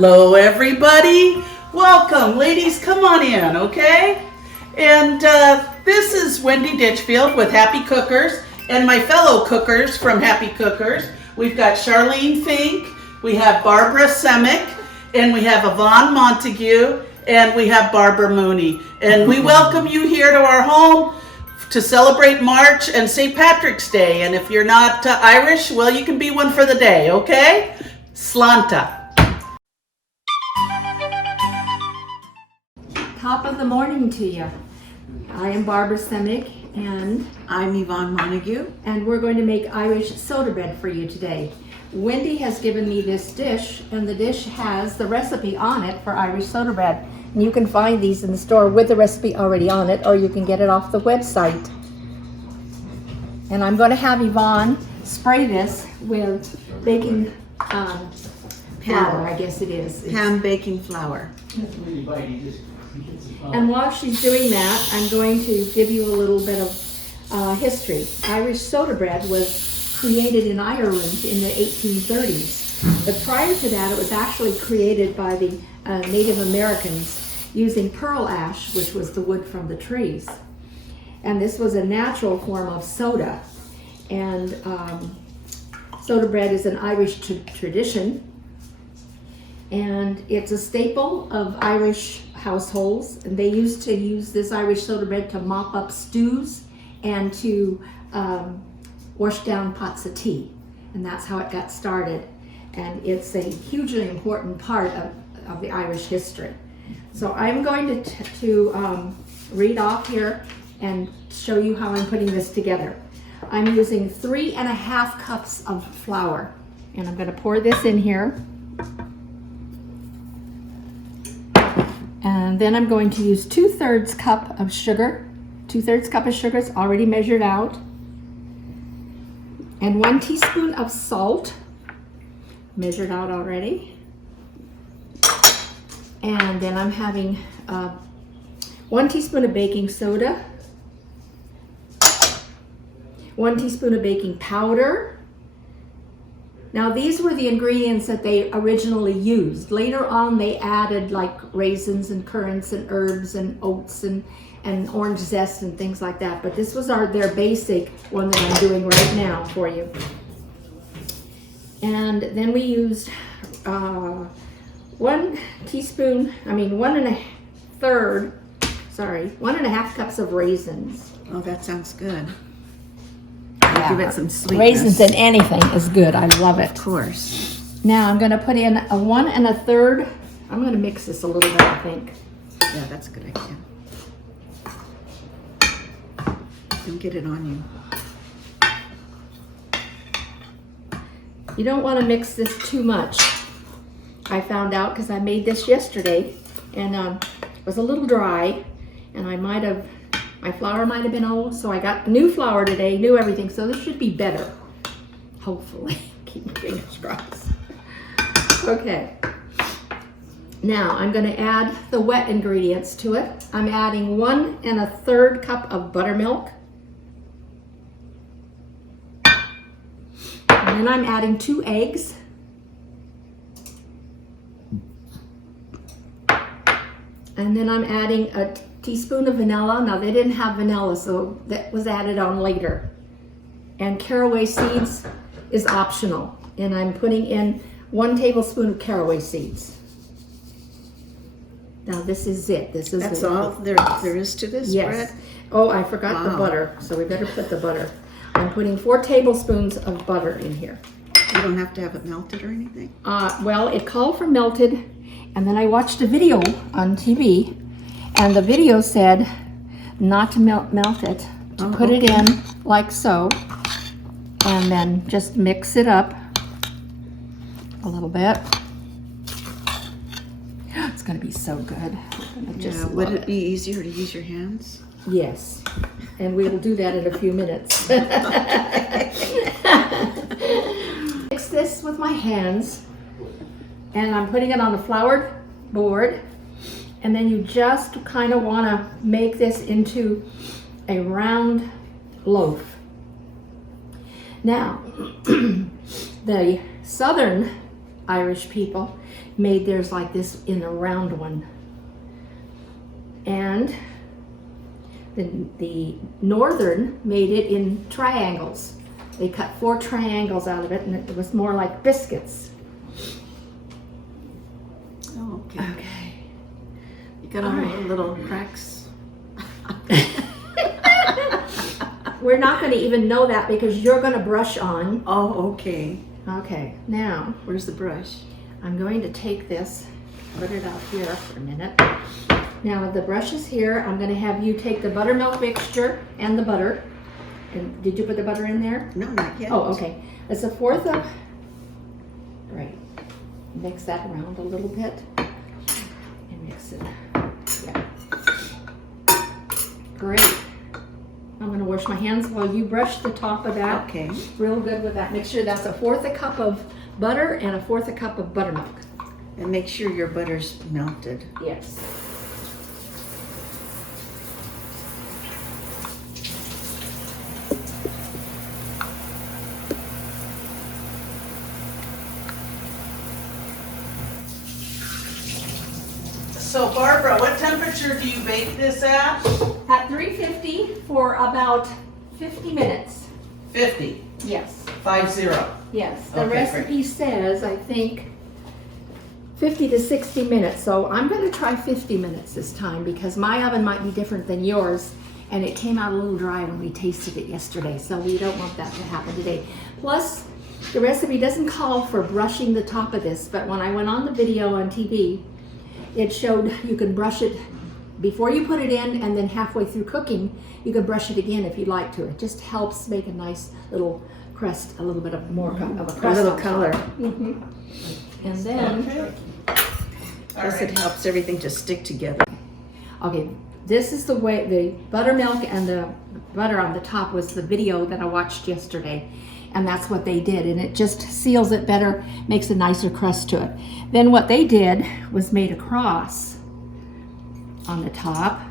Hello, everybody. Welcome. Ladies, come on in, okay? And this is Wendy Ditchfield with Happy Cookers and my fellow cookers from Happy Cookers. We've got Charlene Fink, we have Barbara Semick, and we have Yvonne Montague, and we have Barbara Mooney. And we welcome you here to our home to celebrate March and St. Patrick's Day. And if you're not Irish, well, you can be one for the day, okay? Slánta. Top of the morning to you. I am Barbara Semick and I'm Yvonne Montague. And we're going to make Irish soda bread for you today. Wendy has given me this dish, and the dish has the recipe on it for Irish soda bread. And you can find these in the store with the recipe already on it, or you can get it off the website. And I'm going to have Yvonne spray this with baking flour, I guess it is. Ham baking flour. And while she's doing that, I'm going to give you a little bit of history. Irish soda bread was created in Ireland in the 1830s. But prior to that, it was actually created by the Native Americans using pearl ash, which was the wood from the trees. And this was a natural form of soda. And soda bread is an Irish tradition. And it's a staple of Irish households. And they used to use this Irish soda bread to mop up stews and to wash down pots of tea. And that's how it got started. And it's a hugely important part of the Irish history. So I'm going to read off here and show you how I'm putting this together. I'm using 3.5 cups of flour. And I'm going to pour this in here. And then I'm going to use 2/3 cup of sugar. 2/3 cup of sugar is already measured out. And 1 teaspoon of salt, measured out already. And then I'm having 1 teaspoon of baking soda, 1 teaspoon of baking powder. Now these were the ingredients that they originally used. Later on they added like raisins and currants and herbs and oats and orange zest and things like that. But this was their basic one that I'm doing right now for you. And then we used 1 1.5 cups of raisins. Oh, that sounds good. Yeah. Give it some sweetness. Raisins in anything is good. I love it. Of course. Now I'm going to put in a 1 1/3. I'm going to mix this a little bit, I think. Yeah, that's a good idea. Don't get it on you. You don't want to mix this too much. I found out because I made this yesterday and it was a little dry, and my flour might have been old, so I got new flour today, new everything, so this should be better. Hopefully. Keep my fingers crossed. Okay. Now I'm going to add the wet ingredients to it. I'm adding 1 1/3 cup of buttermilk. And then I'm adding 2 eggs. And then I'm adding a teaspoon of vanilla. Now they didn't have vanilla, so that was added on later. And caraway seeds is optional. And I'm putting in 1 tablespoon of caraway seeds. Now this is it. That's all there is to this bread? Oh, I forgot the butter, so we better put the butter. I'm putting 4 tablespoons of butter in here. You don't have to have it melted or anything? Well, it called for melted, and then I watched a video on TV, and the video said not to melt it, to put it in like so, and then just mix it up a little bit. It's going to be so good. Would it be easier to use your hands? Yes, and we will do that in a few minutes. Mix this with my hands, and I'm putting it on a floured board, and then you just kind of want to make this into a round loaf. Now, the southern Irish people made theirs like this in a round one. And the Northern made it in triangles. They cut 4 triangles out of it, and it was more like biscuits. Oh, okay. Okay. You got all the little cracks. We're not going to even know that because you're going to brush on. Oh, okay. Okay, now Where's the brush? I'm going to take this, put it out here for a minute. Now the brush is here. I'm going to have you take the buttermilk mixture and the butter. And did you put the butter in there? No, not yet. Oh, okay. It's a 1/4 of, right. Mix that around a little bit. And mix it. Yeah. Great. I'm going to wash my hands while you brush the top of that. Okay. Real good with that mixture. That's a 1/4 cup of butter and a 1/4 cup of buttermilk. And make sure your butter's melted. Yes. So Barbara, what temperature do you bake this at? At 350 for about 50 minutes. 50. Yes. 50. Yes. The Okay, recipe says, I think, 50 to 60 minutes. So I'm going to try 50 minutes this time because my oven might be different than yours. And it came out a little dry when we tasted it yesterday. So we don't want that to happen today. Plus, the recipe doesn't call for brushing the top of this. But when I went on the video on TV, it showed you could brush it before you put it in, and then halfway through cooking, you could brush it again if you'd like to. It just helps make a nice little crust, a little bit of more of a crust. A little on top. color. Mm-hmm. And then, Plus it helps everything to stick together. okay, this is the way the buttermilk and the butter on the top was the video that I watched yesterday. And that's what they did, and it just seals it better, makes a nicer crust to it. Then what they did was made a cross on the top,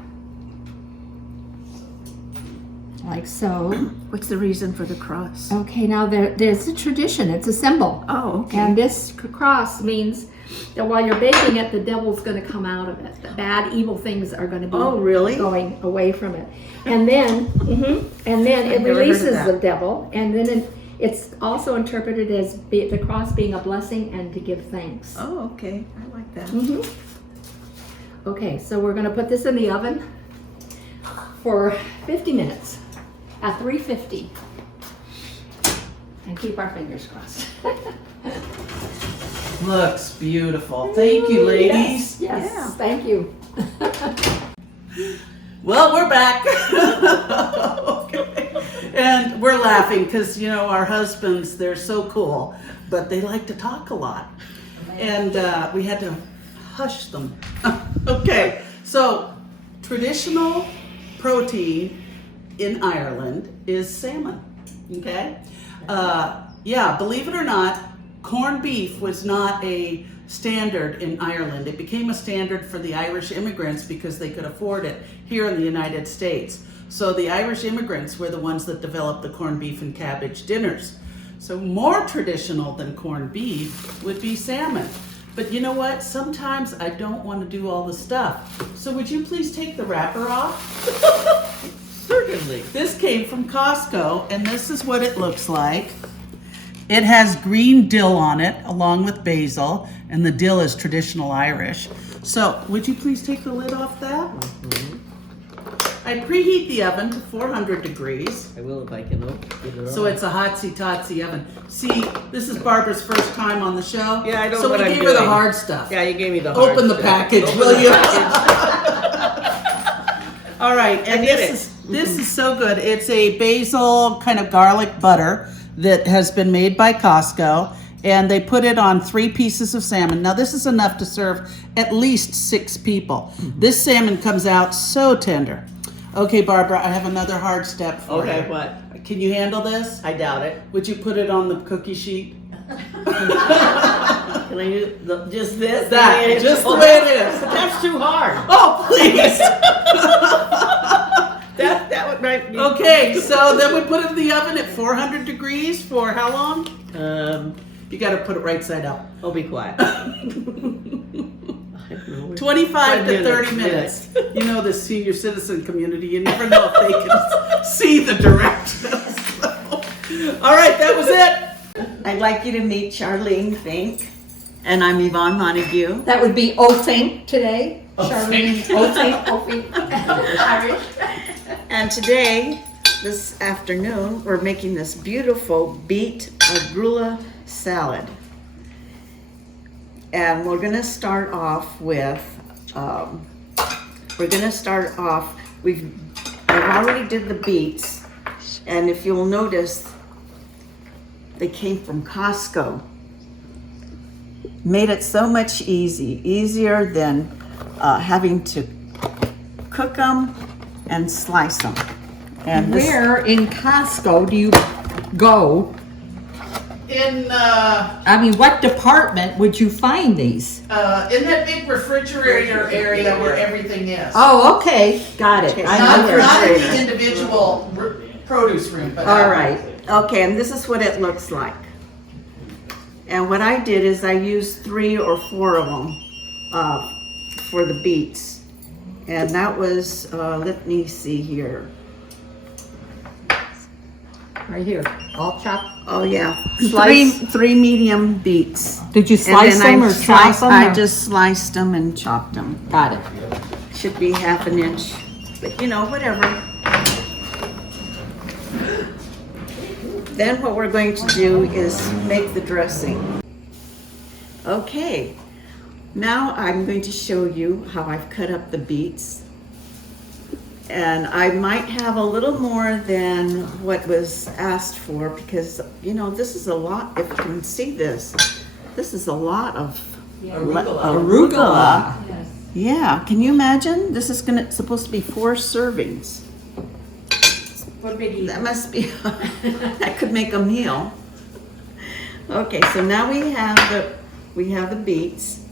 like so. What's the reason for the cross? Okay, now there's a tradition, it's a symbol. Oh, okay. And this cross means that while you're baking it, the devil's going to come out of it. The bad, evil things are going to be going away from it. And then, and then it never heard of releases that. the devil, and then it's also interpreted as the cross being a blessing and to give thanks. Oh, okay. I like that. Okay, so we're going to put this in the oven for 50 minutes at 350 and keep our fingers crossed. Looks beautiful. Thank you, ladies. Yes, Yeah. thank you. Well, we're back. Okay. And we're laughing because, you know, our husbands, they're so cool, but they like to talk a lot. And we had to hush them. Okay, so traditional protein in Ireland is salmon. Okay? Yeah, believe it or not, corned beef was not a standard in Ireland. It became a standard for the Irish immigrants because they could afford it here in the United States. So the Irish immigrants were the ones that developed the corned beef and cabbage dinners. So more traditional than corned beef would be salmon. But you know what? Sometimes I don't want to do all the stuff. So would you please take the wrapper off? Certainly. This came from Costco, and this is what it looks like. It has green dill on it, along with basil, and the dill is traditional Irish. So, would you please take the lid off that? I preheat the oven to 400 degrees. I will if I can get it So it's a hotsy-totsy oven. See, this is Barbara's first time on the show. Yeah, I don't so know what we I'm gave her the doing. hard stuff. Yeah, you gave me the hard Open the stuff. package, Open will the you? package. All right, and did this is so good. It's a basil kind of garlic butter that has been made by Costco, and they put it on 3 pieces of salmon. Now this is enough to serve at least 6 people. This salmon comes out so tender. Okay, Barbara, I have another hard step for you. Okay, what? Can you handle this? I doubt it. Would you put it on the cookie sheet? Can I do just this? That, just the way it is. That's too hard. Oh, please. That would might be. Okay, so then we put it in the oven at 400 degrees for how long? You got to put it right side up. Oh, be quiet. 25 to 30 minutes. You know the senior citizen community, you never know if they can see the directions. All right, that was it. I'd like you to meet Charlene Fink, and I'm Yvonne Montague. That would be Ofink today. Charlene Ofink. Irish. And today, this afternoon, we're making this beautiful beet arugula salad. And we're gonna start off with, I've already did the beets, and if you'll notice, they came from Costco. Made it so much easier than having to cook them and slice them. And this, Where in Costco do you go? I mean, what department would you find these? In that big refrigerator area where everything is. Oh, okay, got it. Okay, I Not, know where. not in the individual produce room, but all right, okay, and this is what it looks like. And what I did is I used 3 or 4 of them for the beets. And that was, let me see here. Right here, all chopped. Oh yeah, Slice. three medium beets. Did you And slice then them or chop them? I or- just sliced them and chopped them. Got it. Should be ½ inch, but you know, whatever. Then what we're going to do is make the dressing. Okay, now I'm going to show you how I've cut up the beets. And I might have a little more than what was asked for because, you know, this is a lot. If you can see this, this is a lot of arugula. Yes. Yeah, can you imagine? This is supposed to be 4 servings. What big That must be, that could make a meal. Okay, so now we have the beets,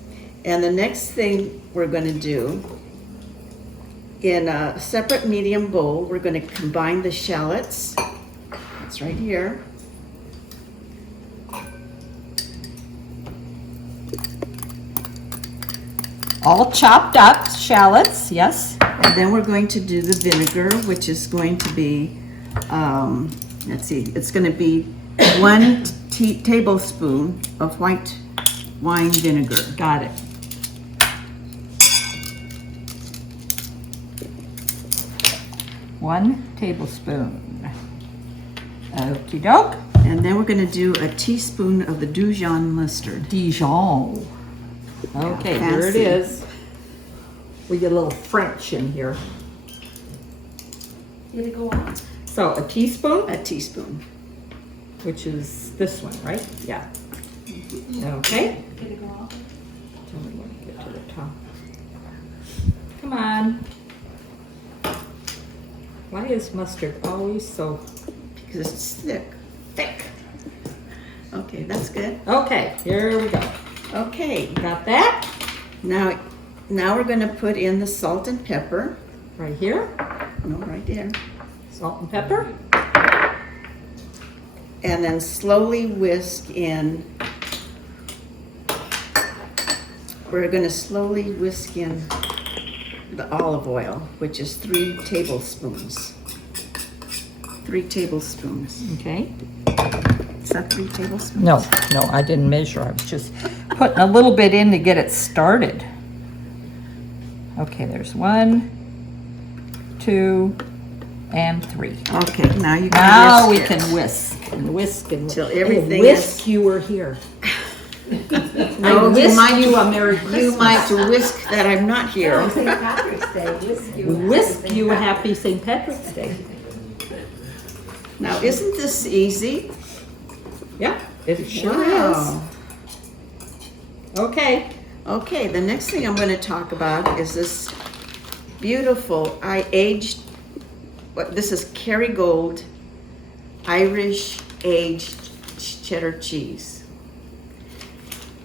and the next thing we're going to do, in a separate medium bowl, we're going to combine the shallots. It's right here. All chopped up shallots, yes. And then we're going to do the vinegar, which is going to be, let's see, it's going to be 1 tablespoon of white wine vinegar. Got it. One tablespoon. Okie doke. And then we're going to do a teaspoon of the Dijon mustard. Dijon. Okay, here it fancy. is. We get a little French in here. Did it go on? So a teaspoon, A teaspoon. which is this one, right? Yeah. Okay. Did it go off? Tell me when you get to the top. Come on. Why is mustard always so Because it's thick. thick? Okay, that's good. Okay, here we go. Okay, Got that? now we're going to put in the salt and pepper. Right here. No, right there. Salt and pepper. And then slowly whisk in. We're going to slowly whisk in the olive oil, which is 3 tablespoons. 3 tablespoons. Okay. Is that 3 tablespoons? No, I didn't measure. I was just putting a little bit in to get it started. Okay, there's 1, 2, and 3. Okay, now you can Now we whisk it. can whisk and whisk and Till whisk. everything whisk is- you were here. No, I whisked might- you a Merry Christmas. You might whisk that I'm not here. St. Patrick's Day. Whisk you. Whisk you a happy St. Patrick's Day. Now, isn't this easy? Yeah, it sure Wow. is. Okay. Okay, the next thing I'm going to talk about is this beautiful, this is Kerrygold Irish aged cheddar cheese.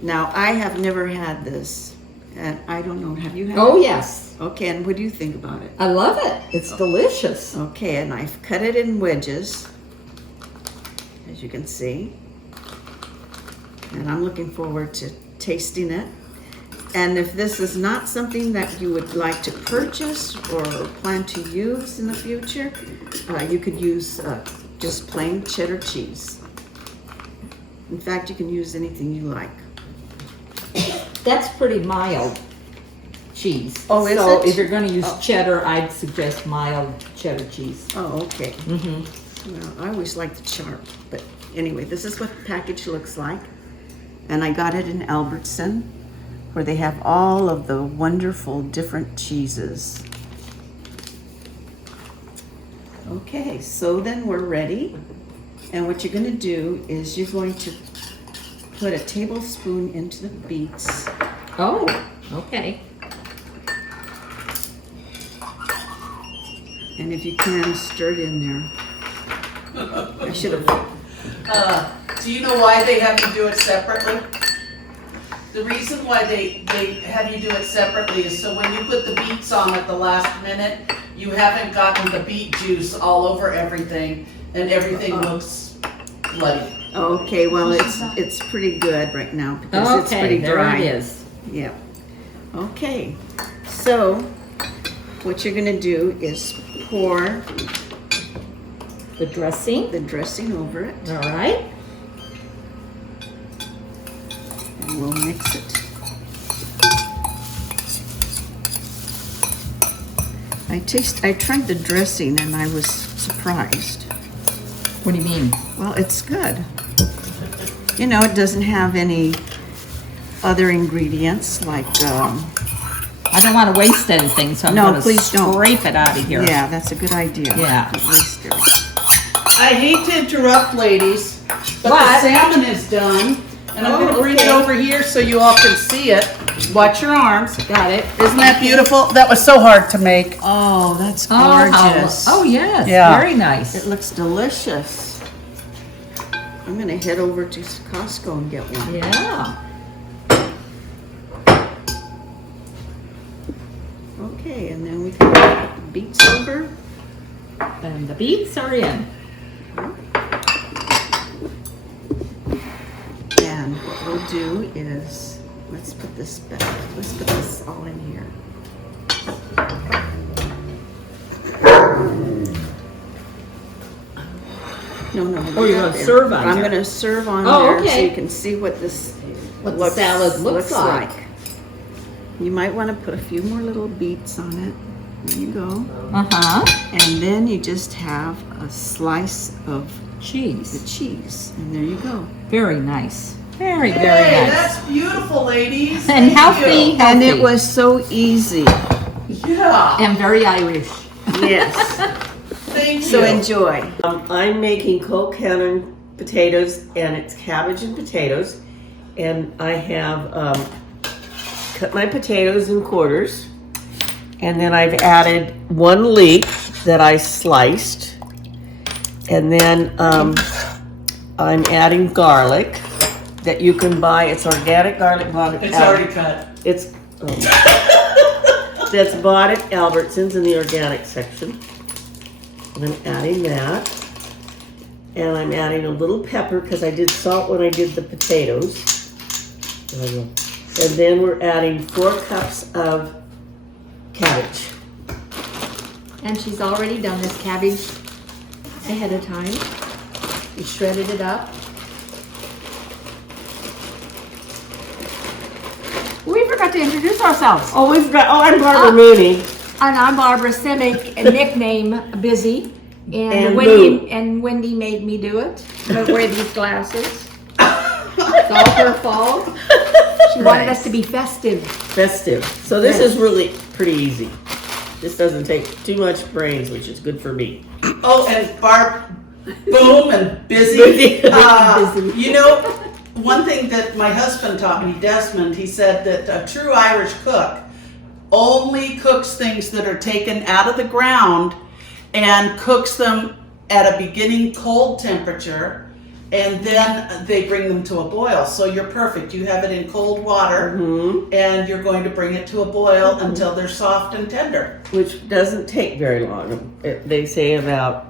Now, I have never had this, and I don't know, have you had Oh, it? yes. Okay, and what do you think about it? I love it. It's delicious. Okay, and I've cut it in wedges, as you can see. And I'm looking forward to tasting it. And if this is not something that you would like to purchase or plan to use in the future, you could use just plain cheddar cheese. In fact, you can use anything you like. That's pretty mild cheese. Oh, is so it? if you're going to use cheddar, I'd suggest mild cheddar cheese. Oh, okay. Mm-hmm. Well, I always like the sharp, but anyway, this is what the package looks like. And I got it in Albertson, where they have all of the wonderful different cheeses. Okay, so then we're ready. And what you're gonna do is you're going to put a tablespoon into the beets. Oh, okay. And if you can, stir it in there. I should have. Do you know why they have you do it separately? The reason why they have you do it separately is so when you put the beets on at the last minute, you haven't gotten the beet juice all over everything, and everything looks bloody. Okay, well it's pretty good right now because it's pretty dry. There it is. Yeah. Okay. So what you're gonna do is pour The dressing. the dressing over it, All right. and we'll mix it. I tried the dressing and I was surprised. What do you mean? Well, it's good. You know, it doesn't have any other ingredients like, I don't want to waste anything, so I'm No, going to please don't. scrape it out of here. yeah, that's a good idea. Yeah. Don't waste it. I hate to interrupt, ladies, but What? the salmon is done, and I'm going to bring it okay. over here so you all can see it. Watch your arms. Got it. Isn't that beautiful? That was so hard to make. Oh, that's Oh, how- gorgeous. oh, yes. Yeah. Very nice. It looks delicious. I'm gonna head over to Costco and get one. Yeah. Okay, and then we can put the beets over. And the beets are in. And what we'll do is, let's put this back. Let's put this all in here. No, Oh, you're gonna serve on I'm there. gonna serve on Oh, there so okay. you can see what this What the salad looks like. You might want to put a few more little beets on it. There you go. Uh-huh. And then you just have a slice of the Cheese. cheese. And there you go. Very nice. Very, very Hey, nice. that's beautiful, ladies. And Thank healthy. you. And it was so easy. Yeah. And very Irish. Yes. Thank So you. enjoy. I'm making cold cannon potatoes, and it's cabbage and potatoes. And I have cut my potatoes in quarters, and then I've added 1 leek that I sliced, and then I'm adding garlic that you can buy. It's organic garlic. It's already cut. It's that's bought at Albertsons in the organic section. I'm adding that, and I'm adding a little pepper because I did salt when I did the potatoes. There we go. And then we're adding 4 cups of cabbage. And she's already done this cabbage ahead of time. We shredded it up. We forgot to introduce ourselves. Oh, I'm Barbara Mooney. And I'm Barbara Simic, a nickname Busy. And Wendy made me do it. I wear these glasses. It's all her fault. She wanted us to be festive. Festive. So this is really pretty easy. This doesn't take too much brains, which is good for me. Oh, and Barb, boom, and busy. Busy. You know, one thing that my husband taught me, Desmond, he said that a true Irish cook only cooks things that are taken out of the ground and cooks them at a beginning cold temperature, and then they bring them to a boil. So you're perfect. You have it in cold water, and you're going to bring it to a boil until they're soft and tender. Which doesn't take very long. They say about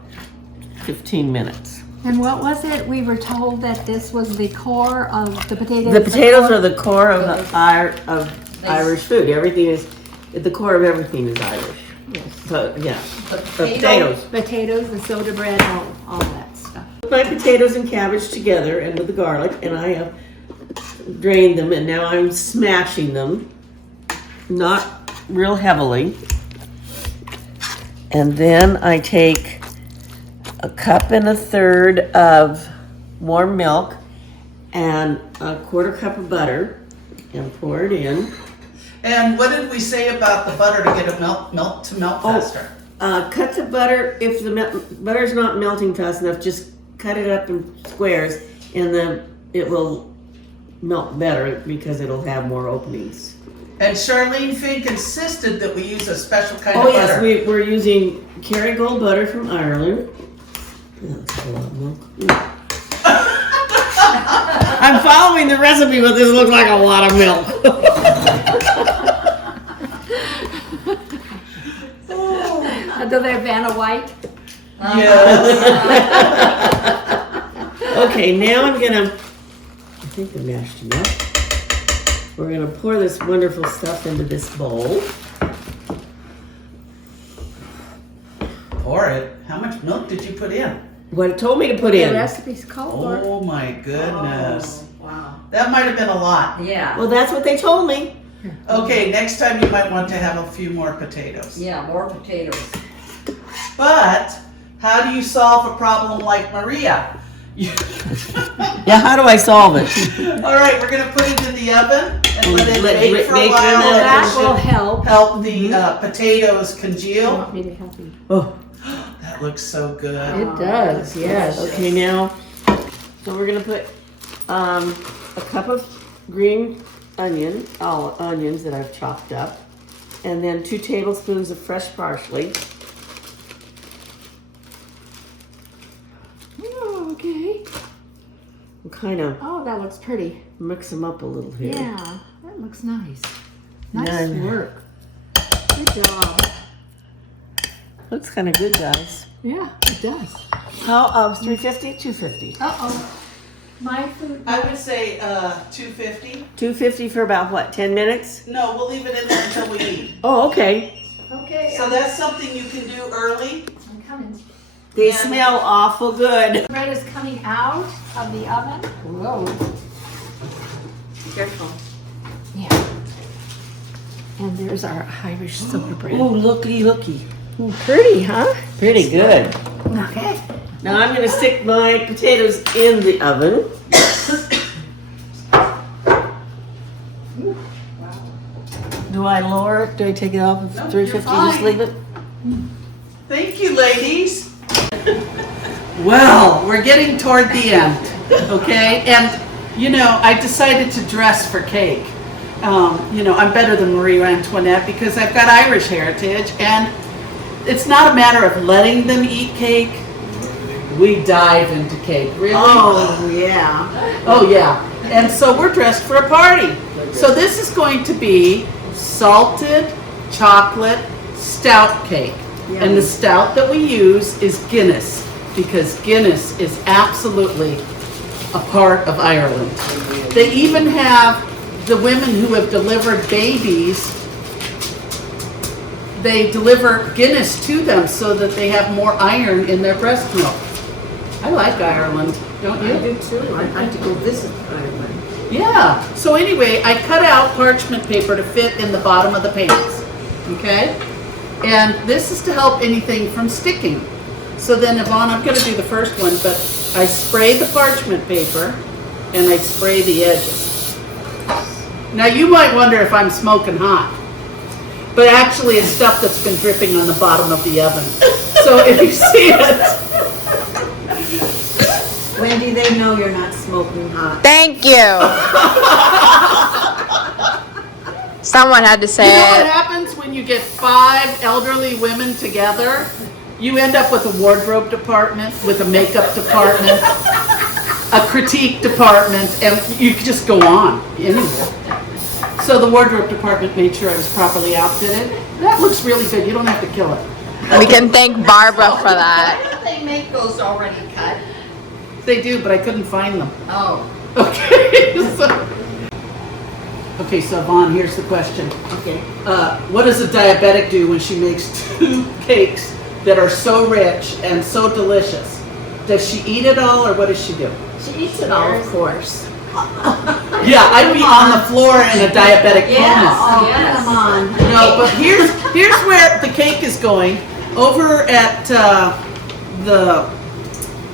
15 minutes. And what was it? We were told that this was the core of the potatoes. The potatoes are the core of Irish food. Everything is, the core of everything is Irish. Yes. So, yeah. The Potato. potatoes. Potatoes, the soda bread, all that stuff. Put my potatoes and cabbage together and with the garlic, and I have drained them, and now I'm smashing them, not real heavily. And then I take a cup and a third of warm milk and a quarter cup of butter and pour it in. And what did we say about the butter to get it melt faster? Cut the butter, if the butter's not melting fast enough, just cut it up in squares and then it will melt better because it'll have more openings. And Charlene Fink insisted that we use a special kind Oh of yes, butter. we're using Kerrygold butter from Ireland. Yeah, that's a lot of milk. I'm following the recipe, but this looks like a lot of milk. Do they have Vanna White? Yes. Okay, now I think I mashed it up. We're gonna pour this wonderful stuff into this bowl. Pour it. How much milk did you put in? What it told me to put The in. recipe's called for. Oh my goodness. Oh, wow. That might have been a lot. Yeah. Well, that's what they told me. Okay, next time you might want to have a few more potatoes. Yeah, more potatoes. But how do you solve a problem like Maria? Yeah, how do I solve it? All right, we're gonna put it in the oven and let it Let it bake for a bake for a while. minute. That That will should help. help the potatoes You congeal. want me to help you? Oh, That looks so good. It does, yes. okay, now, so we're gonna put a cup of green onions that I've chopped up, and then 2 tablespoons of fresh parsley. Oh, okay. We'll kind of Oh, that looks pretty. mix them up a little here. Yeah, that looks nice. Nice None. work. Good job. Looks kind of good, guys. Yeah, it does. How, 350, 250? Uh-oh. My food. I would say 250. 250 for about what, 10 minutes? No, we'll leave it in there until we eat. Oh, okay. Okay, So that's something you can do early. I'm coming. They Yeah. smell awful good. Bread is coming out of the oven. Whoa. Careful. Yeah. And there's our Irish soda bread. Ooh, looky. Pretty, huh? Pretty good. Okay. Now I'm gonna stick my potatoes in the oven. Do I lower it? Do I take it off of No, 350? you're Just fine. leave it? Thank you, ladies. Well, we're getting toward the end, okay? And, you know, I decided to dress for cake. You know, I'm better than Marie Antoinette because I've got Irish heritage, and it's not a matter of letting them eat cake. We dive into cake, really. Oh, yeah. Oh, yeah. And so we're dressed for a party. So this is going to be salted chocolate stout cake. And the stout that we use is Guinness, because Guinness is absolutely a part of Ireland. They even have the women who have delivered babies, they deliver Guinness to them so that they have more iron in their breast milk. I like Ireland, don't you? I do too. I'd like to go visit Ireland. Yeah. So anyway, I cut out parchment paper to fit in the bottom of the pants. Okay? And this is to help anything from sticking. So then, Yvonne, I'm going to do the first one, but I spray the parchment paper and I spray the edges. Now you might wonder if I'm smoking hot, but actually it's stuff that's been dripping on the bottom of the oven. So if you see it, Wendy, they know you're not smoking hot. Thank you. Someone had to say you know what it. happens when you get 5 elderly women together? You end up with a wardrobe department, with a makeup department, a critique department, and you could just go on anywhere. So the wardrobe department made sure I was properly outfitted. That looks really good. You don't have to kill it. We can thank Barbara for that. Why don't they make those already cut? They do, but I couldn't find them. Oh, Okay. So Vaughn, here's the question. Okay. What does a diabetic do when she makes 2 cakes that are so rich and so delicious? Does she eat it all, or what does she do? She eats it all, of course. Yeah, I'd be on the floor in a diabetic coma. Oh, Yes. come on. No, but here's where the cake is going. Over at the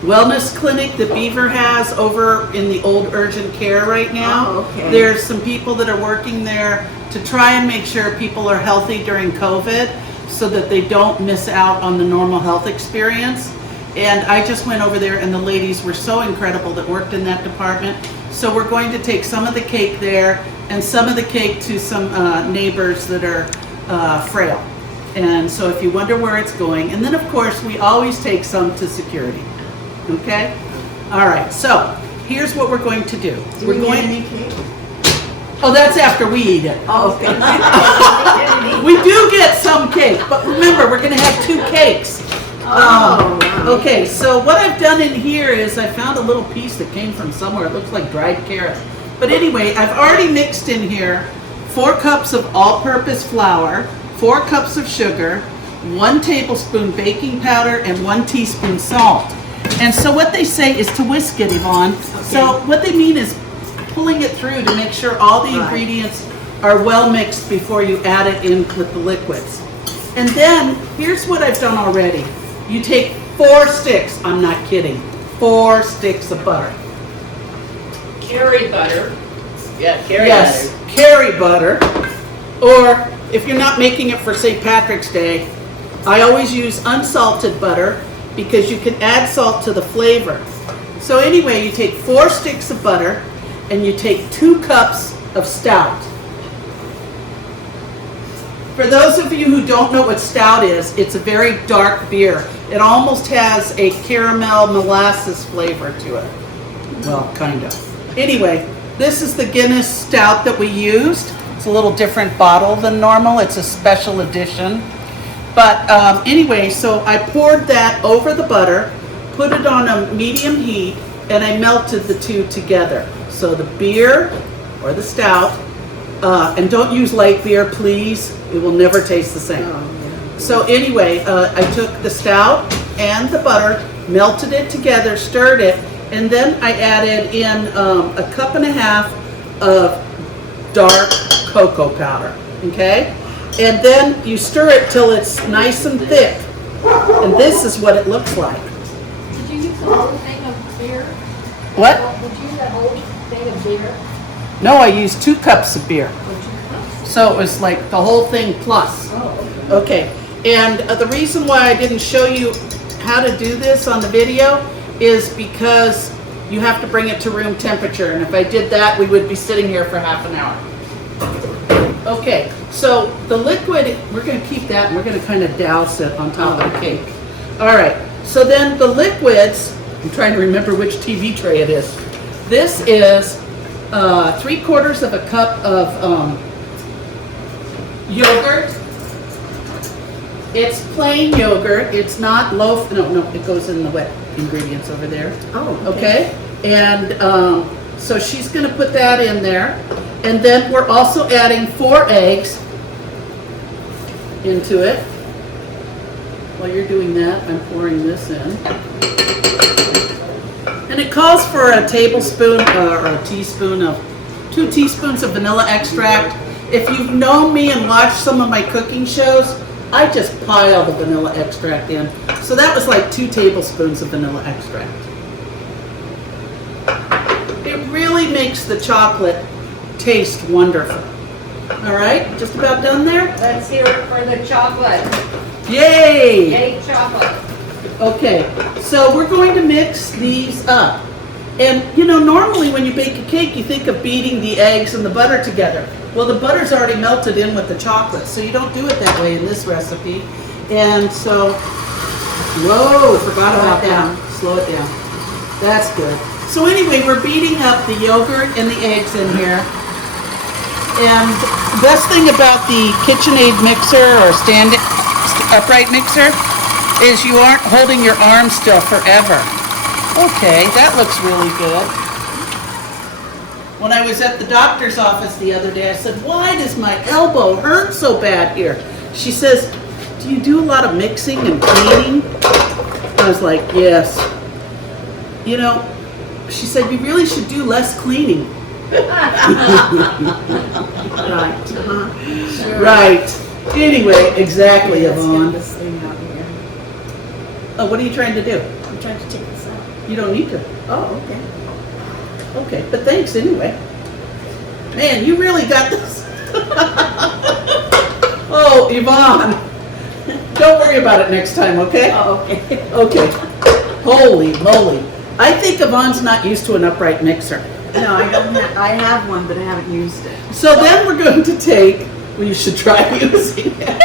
wellness clinic that Beaver has over in the old urgent care right now. Oh, okay. There's some people that are working there to try and make sure people are healthy during COVID so that they don't miss out on the normal health experience. And I just went over there and the ladies were so incredible that worked in that department. So we're going to take some of the cake there and some of the cake to some neighbors that are frail. And so if you wonder where it's going, and then of course we always take some to security. Okay? All right, so here's what we're going to do. Do We're we going. get any cake? Oh, that's after we eat it. Oh, okay. We do get some cake, but remember, we're gonna have 2 cakes. Oh, wow. Okay, so what I've done in here is I found a little piece that came from somewhere. It looks like dried carrots. But anyway, I've already mixed in here 4 cups of all-purpose flour, 4 cups of sugar, 1 tablespoon baking powder, and 1 teaspoon salt. And so what they say is to whisk it, Yvonne. So what they mean is pulling it through to make sure all the ingredients are well mixed before you add it in with the liquids. And then, here's what I've done already. You take 4 sticks, I'm not kidding, 4 sticks of butter. curry butter. Yeah, carry Yes, curry butter. Or if you're not making it for St. Patrick's Day, I always use unsalted butter because you can add salt to the flavor. So anyway, you take 4 sticks of butter and you take 2 cups of stout. For those of you who don't know what stout is, it's a very dark beer. It almost has a caramel molasses flavor to it. Well, kind of. Anyway, this is the Guinness stout that we used. It's a little different bottle than normal. It's a special edition. But anyway, so I poured that over the butter, put it on a medium heat, and I melted the 2 together. So the beer, or the stout, and don't use light beer, please. It will never taste the same. So anyway, I took the stout and the butter, melted it together, stirred it, and then I added in 1.5 cups of dark cocoa powder, okay? And then you stir it till it's nice and thick. And this is what it looks like. Did you use the whole thing of beer? What? Did you use that whole thing of beer? No, I used 2 cups of beer. So it was like the whole thing plus. Okay, and the reason why I didn't show you how to do this on the video is because you have to bring it to room temperature, and if I did that, we would be sitting here for half an hour. Okay, so the liquid, we're going to keep that and we're going to kind of douse it on top of the cake. All right, so then the liquids, I'm trying to remember which TV tray it is. This is 3/4 of a cup of yogurt. It's plain yogurt. It's not loaf. No, it goes in the wet ingredients over there. Oh, Okay. And so she's going to put that in there. And then we're also adding 4 eggs into it. While you're doing that, I'm pouring this in. And it calls for a tablespoon or a teaspoon of 2 teaspoons of vanilla extract. If you've known me and watched some of my cooking shows, I just pile the vanilla extract in. So that was like 2 tablespoons of vanilla extract. It really makes the chocolate taste wonderful. All right, just about done there? Let's hear it for the chocolate. Yay! Cake chocolate. Okay, so we're going to mix these up. And you know, normally when you bake a cake, you think of beating the eggs and the butter together. Well, the butter's already melted in with the chocolate, so you don't do it that way in this recipe. And so, whoa, forgot about that. Slow it down. That's good. So anyway, we're beating up the yogurt and the eggs in here. And the best thing about the KitchenAid mixer or upright mixer is you aren't holding your arm still forever. Okay, that looks really good. When I was at the doctor's office the other day, I said, why does my elbow hurt so bad here? She says, do you do a lot of mixing and cleaning? I was like, yes. You know, she said, you really should do less cleaning. Right. Sure. Right. Anyway, exactly, Let's get Yvonne. this thing out here. Oh, what are you trying to do? I'm trying to take this out. You don't need to. Oh, okay. Okay, but thanks anyway. Man, you really got this. Oh, Yvonne. Don't worry about it next time, okay? Oh, okay. Okay. Holy moly. I think Yvonne's not used to an upright mixer. No, I don't have, I have one, but I haven't used it. So then we're going to take, well, you should try using it.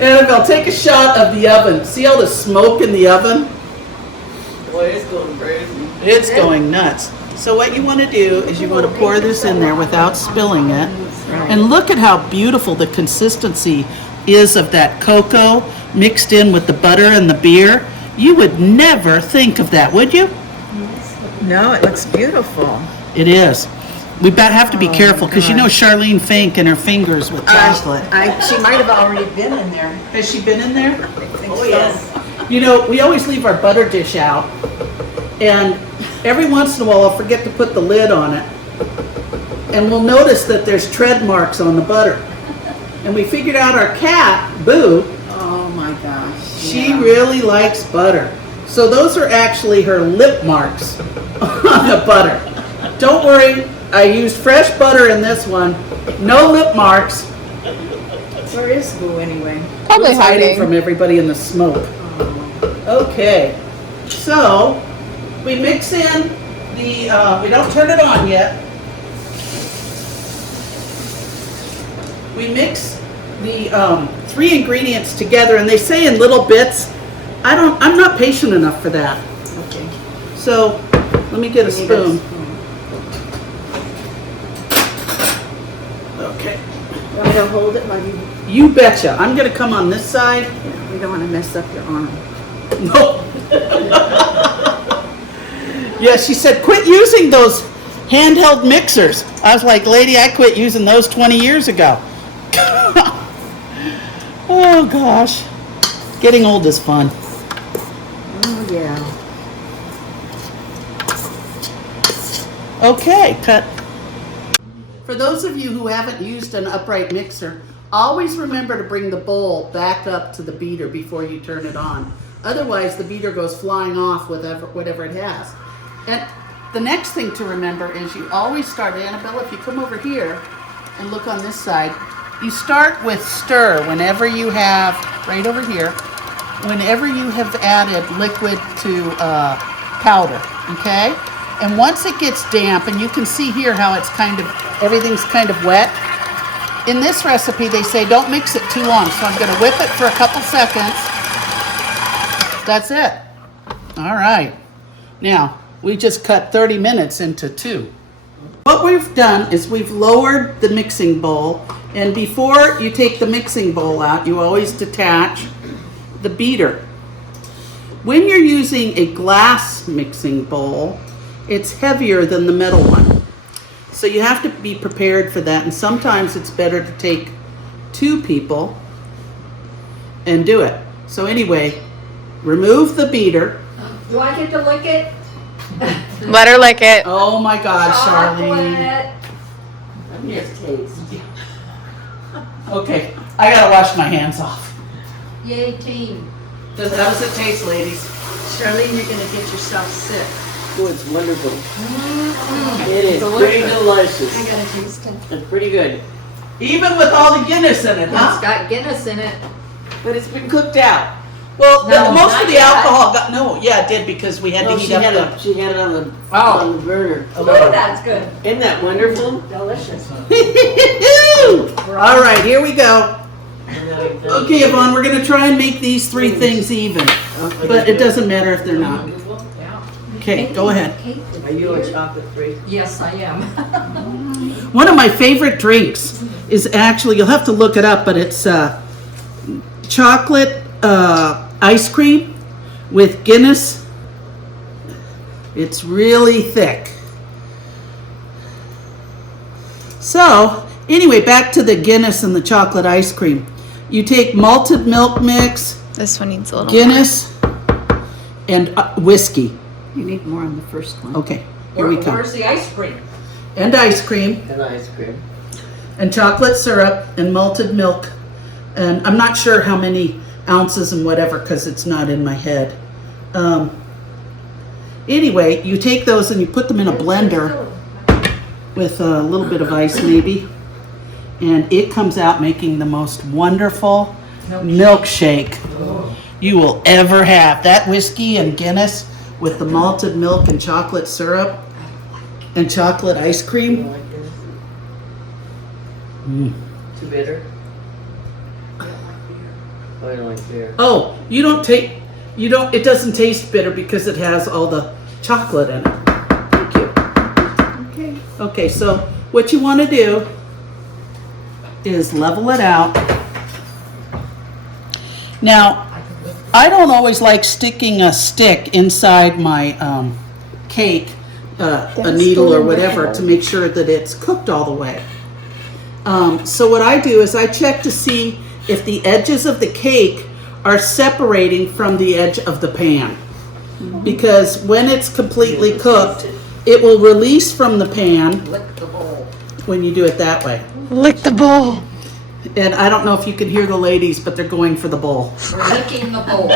Annabelle, take a shot of the oven. See all the smoke in the oven? Boy, it's going crazy. It's going nuts. So what you want to do is you want to pour this in there without spilling it. And look at how beautiful the consistency is of that cocoa mixed in with the butter and the beer. You would never think of that, would you? No, it looks beautiful. It is. We have to be careful because you know Charlene fainting her fingers with chocolate. She might have already been in there. Has she been in there? I think Oh, so. yes. You know, we always leave our butter dish out, and every once in a while I'll forget to put the lid on it, and we'll notice that there's tread marks on the butter. And we figured out our cat, Boo, Oh my gosh. she yeah. really likes butter. So those are actually her lip marks on the butter. Don't worry, I used fresh butter in this one. No lip marks. Where is Boo anyway? Probably Boo's hiding hiding. from everybody in the smoke. Okay, so we mix in the, we don't turn it on yet. We mix the 3 ingredients together, and they say in little bits. I'm not patient enough for that. Okay. So let me get a You got spoon. Okay. You want me to hold it while you, You betcha. I'm gonna come on this side. we don't want to mess up your arm. No. Yeah, she said, quit using those handheld mixers. I was like, lady, I quit using those 20 years ago. Oh gosh. Getting old is fun. Oh, yeah. Okay, cut. For those of you who haven't used an upright mixer, always remember to bring the bowl back up to the beater before you turn it on. Otherwise, the beater goes flying off with whatever it has. And the next thing to remember is you always start, Annabelle, if you come over here and look on this side, you start with stir whenever you have, right over here, whenever you have added liquid to powder, okay? And once it gets damp, and you can see here how it's everything's kind of wet. In this recipe, they say don't mix it too long, so I'm gonna whip it for a couple seconds. That's it. All right. Now, we just cut 30 minutes into 2. What we've done is we've lowered the mixing bowl, and before you take the mixing bowl out, you always detach the beater. When you're using a glass mixing bowl, it's heavier than the metal one. So you have to be prepared for that, and sometimes it's better to take 2 people and do it. So anyway, remove the beater. Do I get to lick it? Let her lick it. Oh my God, Charlene. Chocolate. Let me just taste. Okay, I gotta wash my hands off. Yay, team. How does it taste, ladies? Charlene, you're going to get yourself sick. Oh, it's wonderful. It is pretty delicious. I gotta taste it. It's pretty good. Even with all the Guinness in it, It's huh? got Guinness in it. But it's been cooked out. Well, No, most not of the yet. alcohol got, no, yeah, it did because we had No, to heat she up had the. it on the Oh. on the burner. Oh, that's good. Isn't that wonderful? Delicious. All right, here we go. Okay, Yvonne, we're gonna try and make these 3 things even, but it doesn't matter if they're not. Yeah. Okay, go ahead. Are you a chocolate freak? Yes, I am. One of my favorite drinks is actually, you'll have to look it up, but it's chocolate ice cream with Guinness It's really thick. So, anyway, back to the Guinness and the chocolate ice cream. You take malted milk mix, This one needs a little Guinness, and whiskey. You need more on the first one. Okay, here we come. Where's the ice cream? And ice cream, And ice cream. and chocolate syrup, and malted milk. And I'm not sure how many ounces and whatever, because it's not in my head. Anyway, you take those and you put them in a blender with a little bit of ice maybe. And it comes out making the most wonderful milkshake you will ever have. That whiskey and Guinness with the malted milk and chocolate syrup and chocolate ice cream. Too bitter? Oh, I don't like beer. Oh, it doesn't taste bitter because it has all the chocolate in it. Thank you. Okay. Okay, so what you want to do is level it out. Now, I don't always like sticking a stick inside my cake, a needle or whatever, to make sure that it's cooked all the way. So what I do is I check to see if the edges of the cake are separating from the edge of the pan. Because when it's completely cooked, it will release from the pan when you do it that way. Lick the bowl. And I don't know if you can hear the ladies, but they're going for the bowl. We're licking the bowl.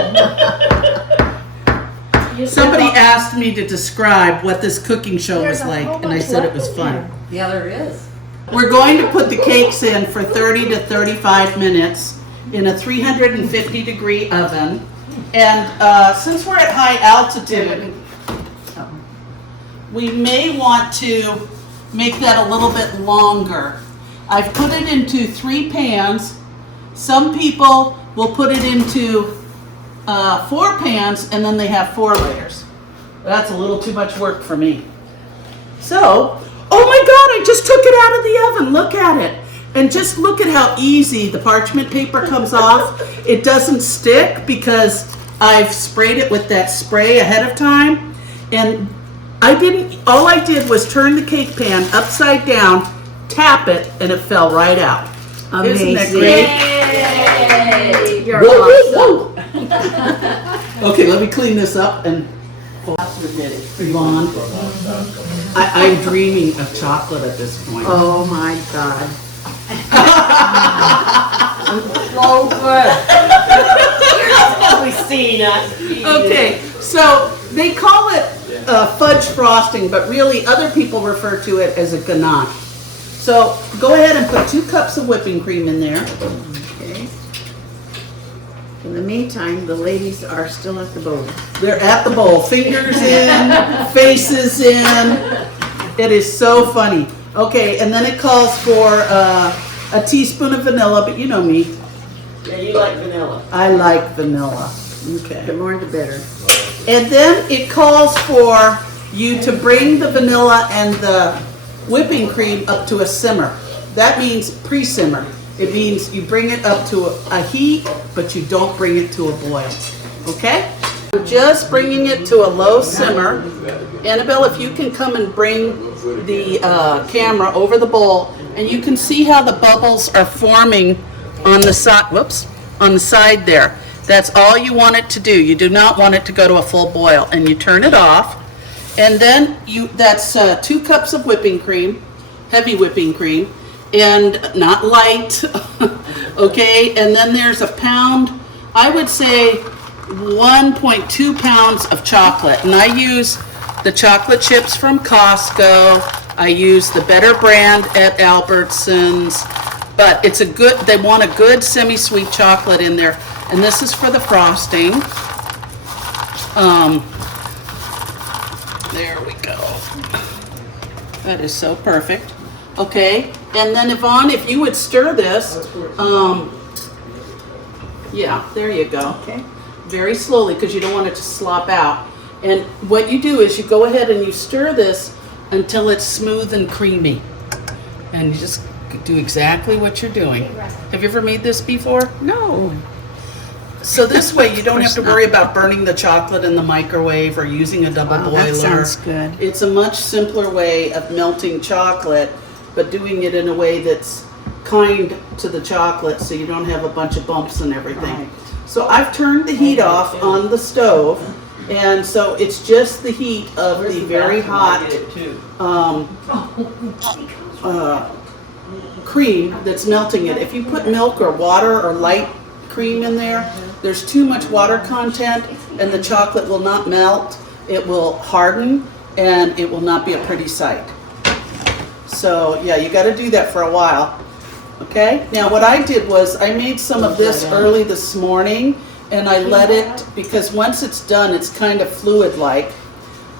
Somebody asked me to describe what this cooking show was like, and I said it was fun. Yeah, there is. We're going to put the cakes in for 30 to 35 minutes in a 350 degree oven. And since we're at high altitude, we may want to make that a little bit longer. I've put it into 3 pans. Some people will put it into 4 pans and then they have 4 layers. That's a little too much work for me. So, oh my God, I just took it out of the oven. Look at it. And just look at how easy the parchment paper comes off. It doesn't stick because I've sprayed it with that spray ahead of time. And all I did was turn the cake pan upside down, tap it, and it fell right out. Amazing. Isn't that great? Yay! You're Woo, awesome. woo, woo. Okay, let me clean this up and Yvonne, I'm dreaming of chocolate at this point. Oh my God. So good. You're seen us. Okay, so they call it fudge frosting, but really other people refer to it as a ganache. So go ahead and put 2 cups of whipping cream in there. Okay. In the meantime, the ladies are still at the bowl. They're at the bowl, fingers in, faces in. It is so funny. Okay, and then it calls for a teaspoon of vanilla, but you know me. Yeah, you like vanilla. I like vanilla. Okay. The more the better. And then it calls for you to bring the vanilla and the whipping cream up to a simmer. That means pre-simmer. It means you bring it up to a heat, but you don't bring it to a boil. Okay? We're just bringing it to a low simmer. Annabelle, if you can come and bring the camera over the bowl, and you can see how the bubbles are forming on the side. Whoops, on the side there. That's all you want it to do. You do not want it to go to a full boil, and you turn it off. And then that's 2 cups of whipping cream, heavy whipping cream, and not light. Okay, and then there's a pound, I would say 1.2 pounds of chocolate, and I use the chocolate chips from Costco. I use the Better brand at Albertsons, but it's they want a good semi-sweet chocolate in there, and this is for the frosting. There we go. That is so perfect. Okay, and then Yvonne, if you would stir this, yeah, there you go. Okay. Very slowly, because you don't want it to slop out. And what you do is you go ahead and you stir this until it's smooth and creamy. And you just do exactly what you're doing. Have you ever made this before? No. So this way you don't have to worry about burning the chocolate in the microwave or using a double boiler. That sounds good. It's a much simpler way of melting chocolate, but doing it in a way that's kind to the chocolate so you don't have a bunch of bumps and everything. Right. So I've turned the heat off on the stove, and so it's just the heat of the very hot cream that's melting it. If you put milk or water or light cream in there, there's too much water content and the chocolate will not melt. It will harden and it will not be a pretty sight. So yeah, you got to do that for a while. Okay, now what I did was I made some of this early this morning and I let it, because once it's done it's kind of fluid-like.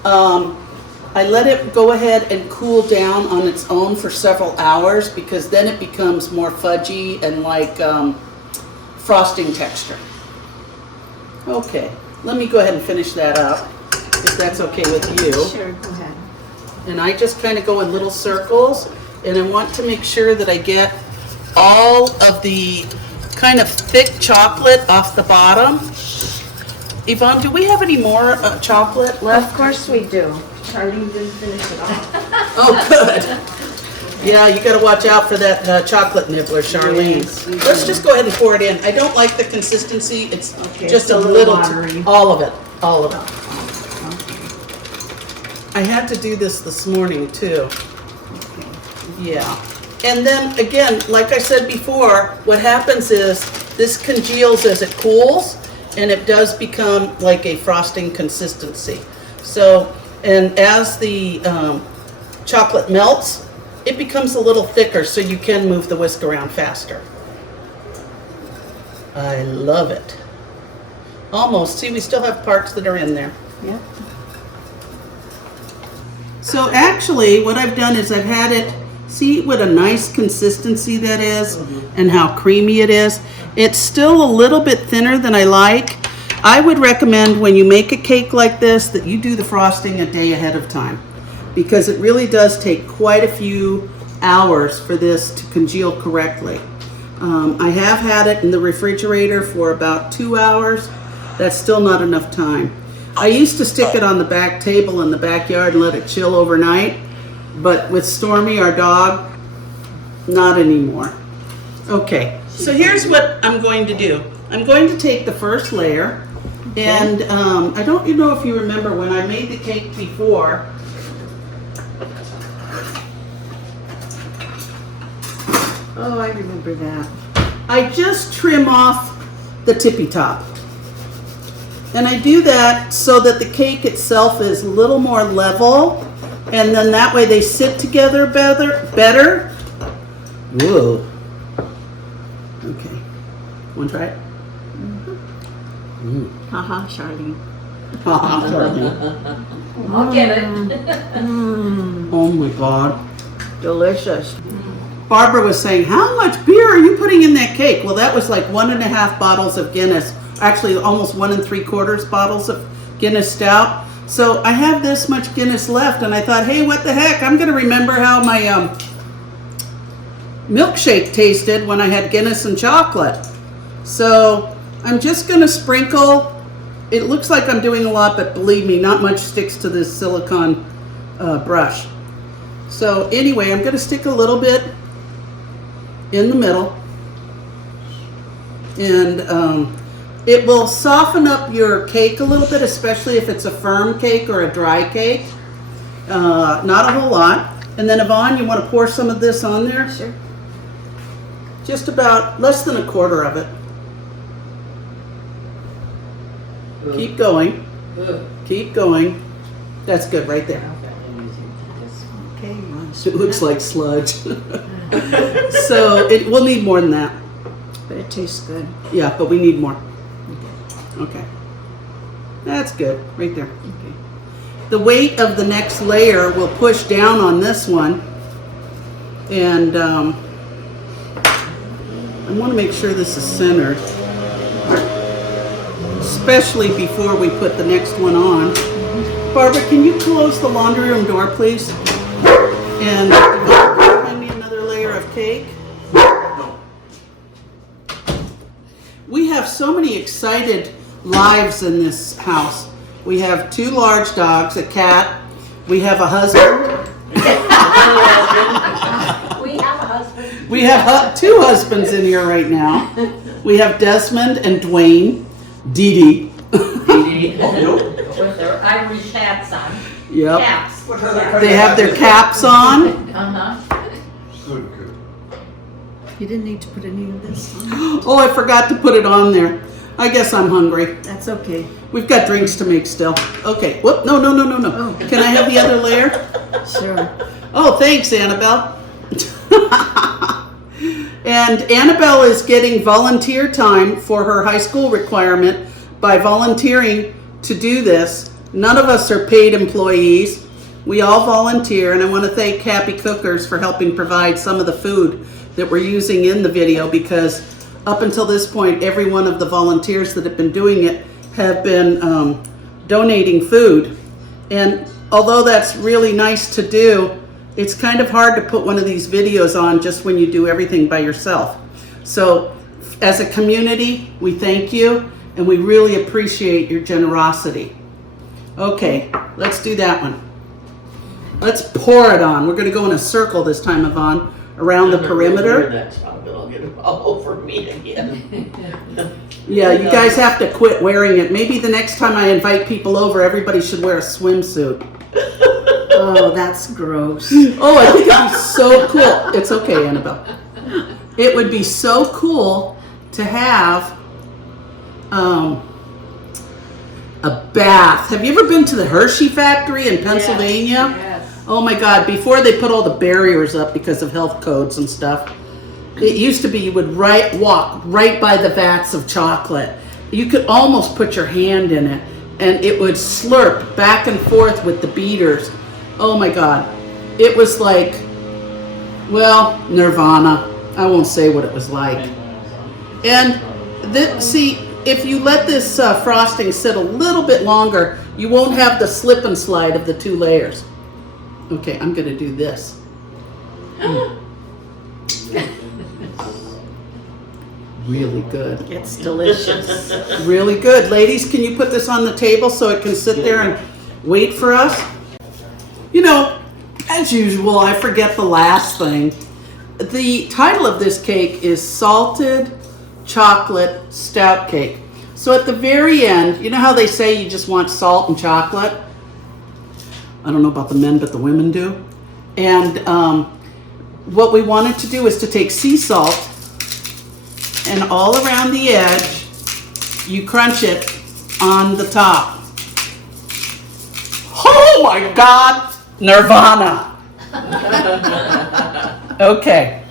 I let it go ahead and cool down on its own for several hours, because then it becomes more fudgy and like frosting texture. Okay, let me go ahead and finish that up, if that's okay with you. Sure, go ahead. And I just kind of go in little circles, and I want to make sure that I get all of the kind of thick chocolate off the bottom. Yvonne, do we have any more chocolate left? Of course we do. Charlene didn't finish it off. Oh, good. Yeah, you got to watch out for that chocolate nibbler, Charlene. Yes, we Let's do. just go ahead and pour it in. I don't like the consistency. It's Okay, just it's a a little, little watery. all of it, all of it. I had to do this morning too. Yeah. And then again, like I said before, what happens is this congeals as it cools, and it does become like a frosting consistency. So, and as the chocolate melts, it becomes a little thicker, so you can move the whisk around faster. I love it. Almost. See, we still have parts that are in there. Yep. So actually, what I've done is I've had it, see what a nice consistency that is and how creamy it is. It's still a little bit thinner than I like. I would recommend when you make a cake like this that you do the frosting a day ahead of time, because it really does take quite a few hours for this to congeal correctly. I have had it in the refrigerator for about 2 hours. That's still not enough time. I used to stick it on the back table in the backyard and let it chill overnight, but with Stormy, our dog, not anymore. Okay, so here's what I'm going to do. I'm going to take the first layer, and I don't know if you remember when I made the cake before. Oh, I remember that. I just trim off the tippy top. And I do that so that the cake itself is a little more level, and then that way they sit together better. Whoa. Okay. Want to try it? Haha, Charlene. I'll get it. Oh my God. Delicious. Barbara was saying, how much beer are you putting in that cake? Well, that was like 1.5 bottles of Guinness. Actually, almost 1 3/4 bottles of Guinness Stout. So I have this much Guinness left, and I thought, hey, what the heck? I'm going to remember how my milkshake tasted when I had Guinness and chocolate. So I'm just going to sprinkle. It looks like I'm doing a lot, but believe me, not much sticks to this silicone brush. So anyway, I'm going to stick a little bit in the middle, and it will soften up your cake a little bit, especially if it's a firm cake or a dry cake. Not a whole lot. And then Yvonne, you want to pour some of this on there? Sure. Just about less than 1/4 of it. Keep going. Keep going. That's good right there. Okay. It looks like sludge. So we'll need more than that. But it tastes good. Yeah, but we need more. Okay. That's good, right there. Okay. The weight of the next layer will push down on this one. And I want to make sure this is centered. Especially before we put the next one on. Barbara, can you close the laundry room door, please? And find me another layer of cake. We have so many excited lives in this house. We have 2 large dogs, a cat. We have a husband. We have a husband. We have 2 husbands in here right now. We have Desmond and Dwayne. Dee Dee. With their Irish hats on. Yep. Caps. They have their caps on. Uh-huh. You didn't need to put any of this on. Oh, I forgot to put it on there. I guess I'm hungry. That's okay. We've got drinks to make still. Okay. Whoop. No. Oh. Can I have the other layer? Sure. Oh, thanks, Annabelle. And Annabelle is getting volunteer time for her high school requirement by volunteering to do this. None of us are paid employees. We all volunteer, and I want to thank Happy Cookers for helping provide some of the food that we're using in the video, because up until this point, every one of the volunteers that have been doing it have been donating food. And although that's really nice to do, it's kind of hard to put one of these videos on just when you do everything by yourself. So as a community, we thank you, and we really appreciate your generosity. Okay, let's do that one. Let's pour it on. We're going to go in a circle this time, Yvonne, around the perimeter. It'll get all over me again. Yeah, you guys have to quit wearing it. Maybe the next time I invite people over, everybody should wear a swimsuit. Oh, that's gross. Oh, I think it'd be so cool. It's okay, Annabelle. It would be so cool to have a bath. Have you ever been to the Hershey factory in Pennsylvania? Yes. Oh my God, before they put all the barriers up because of health codes and stuff, it used to be you would walk right by the vats of chocolate. You could almost put your hand in it and it would slurp back and forth with the beaters. Oh my God. It was like, well, nirvana. I won't say what it was like. And see, if you let this frosting sit a little bit longer, you won't have the slip and slide of the 2 layers. Okay, I'm gonna do this. Really good. It's delicious. Really good. Ladies, can you put this on the table so it can sit there and wait for us? You know, as usual, I forget the last thing. The title of this cake is Salted Chocolate Stout Cake. So at the very end, you know how they say you just want salt and chocolate? I don't know about the men, but the women do. And what we wanted to do is to take sea salt, and all around the edge, you crunch it on the top. Oh my God, nirvana. Okay.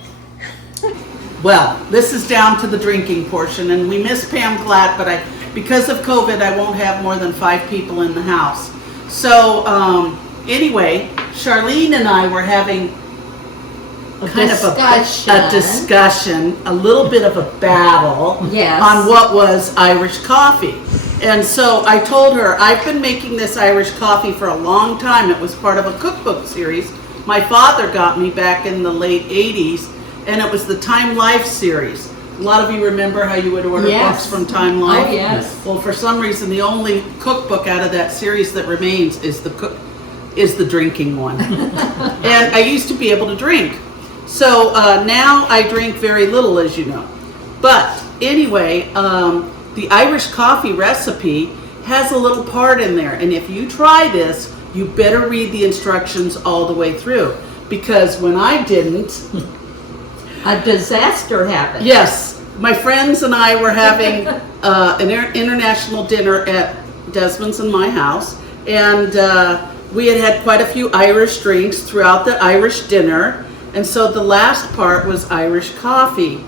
Well, this is down to the drinking portion, and we miss Pam Glatt, but because of COVID, I won't have more than 5 people in the house. So anyway, Charlene and I were having a discussion, a little bit of a battle Yes. on what was Irish coffee. And so I told her, I've been making this Irish coffee for a long time. It was part of a cookbook series my father got me back in the late 80s, and it was the Time Life series. A lot of you remember how you would order Yes. books from Time Life? Oh, yes. Well, for some reason, the only cookbook out of that series that remains is the drinking one. And I used to be able to drink. So now I drink very little, as you know. But anyway, the Irish coffee recipe has a little part in there. And if you try this, you better read the instructions all the way through. Because when I didn't, A disaster happened. yes, my friends and I were having an international dinner at Desmond's in my house, and we had quite a few Irish drinks throughout the Irish dinner, and so the last part was Irish coffee,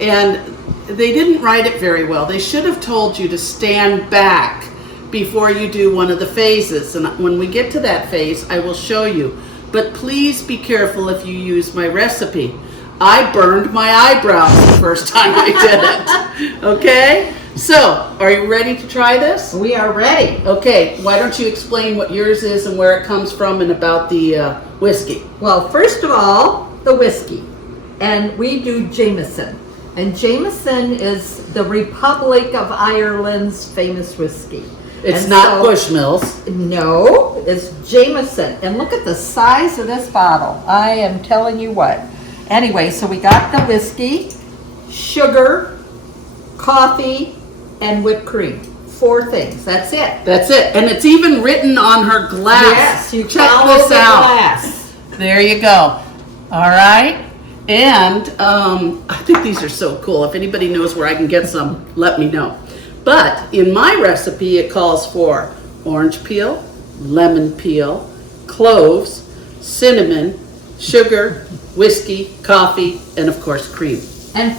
and they didn't write it very well. They should have told you to stand back before you do one of the phases, and when we get to that phase, I will show you. But please be careful if you use my recipe. I burned my eyebrows the first time I did it. Okay? So, are you ready to try this? We are ready. Okay, why don't you explain what yours is and where it comes from and about the whiskey? Well, first of all, the whiskey. And we do Jameson. And Jameson is the Republic of Ireland's famous whiskey. It's And not so- Bushmills. No, it's Jameson. And look at the size of this bottle. I am telling you what. Anyway, so we got the whiskey, sugar, coffee, and whipped cream. 4 things. That's it. That's it. And it's even written on her glass. Yes, you Check follow this the out. glass. There you go. All right. And I think these are so cool. If anybody knows where I can get some, let me know. But in my recipe, it calls for orange peel, lemon peel, cloves, cinnamon, sugar, whiskey, coffee, and of course cream. And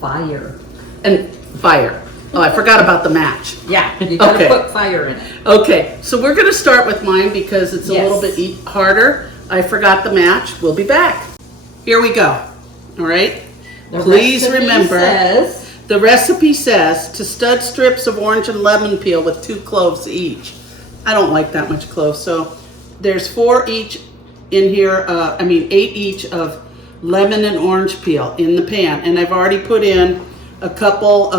fire. And fire. Oh, I forgot about the match. Yeah, you gotta Okay. put fire in it. Okay, so we're gonna start with mine because it's a Yes. little bit harder. I forgot the match. We'll be back. Here we go. All right. The Please recipe remember, says, the recipe says to stud strips of orange and lemon peel with 2 cloves each. I don't like that much cloves, so there's 4 each in here. 8 each of lemon and orange peel in the pan, and I've already put in a couple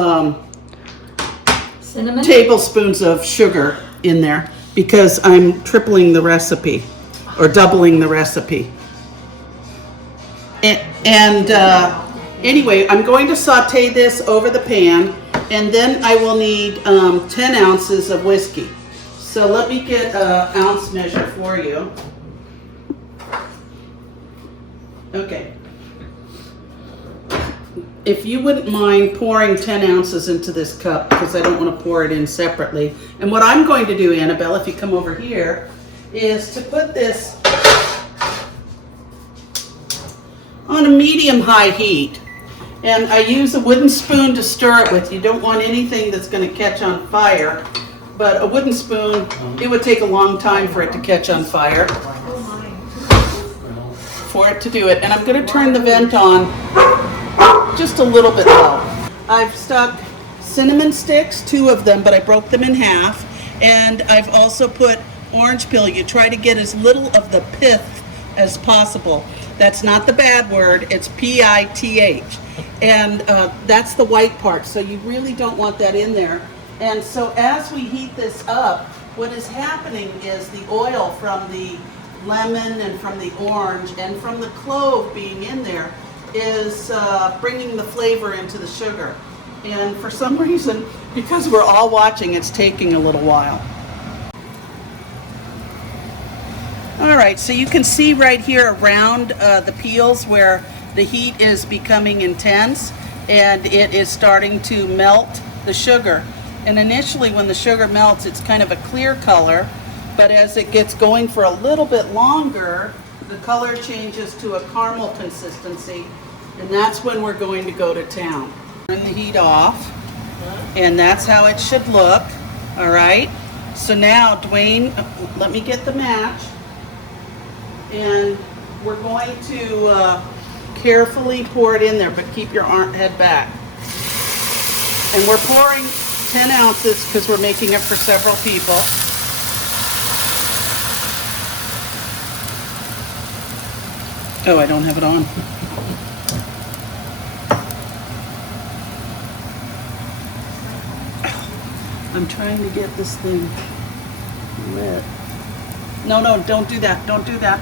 cinnamon. tablespoons of sugar in there because I'm tripling the recipe or doubling the recipe. Anyway, I'm going to saute this over the pan, and then I will need 10 ounces of whiskey. So let me get an ounce measure for you. Okay. If you wouldn't mind pouring 10 ounces into this cup, because I don't want to pour it in separately. And what I'm going to do, Annabelle, if you come over here, is to put this on a medium-high heat. And I use a wooden spoon to stir it with. You don't want anything that's going to catch on fire. But a wooden spoon, it would take a long time for it to catch on fire. For it to do it. And I'm going to turn the vent on just a little bit low. I've stuck cinnamon sticks, 2 of them, but I broke them in half. And I've also put orange peel. You try to get as little of the pith as possible. That's not the bad word, it's P-I-T-H. And that's the white part, so you really don't want that in there. And so as we heat this up, what is happening is the oil from the lemon and from the orange and from the clove being in there is bringing the flavor into the sugar. And for some reason, because we're all watching, it's taking a little while. All right, so you can see right here around the peels where the heat is becoming intense and it is starting to melt the sugar. And initially when the sugar melts, it's kind of a clear color, but as it gets going for a little bit longer, the color changes to a caramel consistency, and that's when we're going to go to town. Turn the heat off, and that's how it should look, all right? So now, Dwayne, let me get the match. And we're going to carefully pour it in there, but keep your head back. And we're pouring 10 ounces because we're making it for several people. Oh, I don't have it on. I'm trying to get this thing lit. No, don't do that. Don't do that.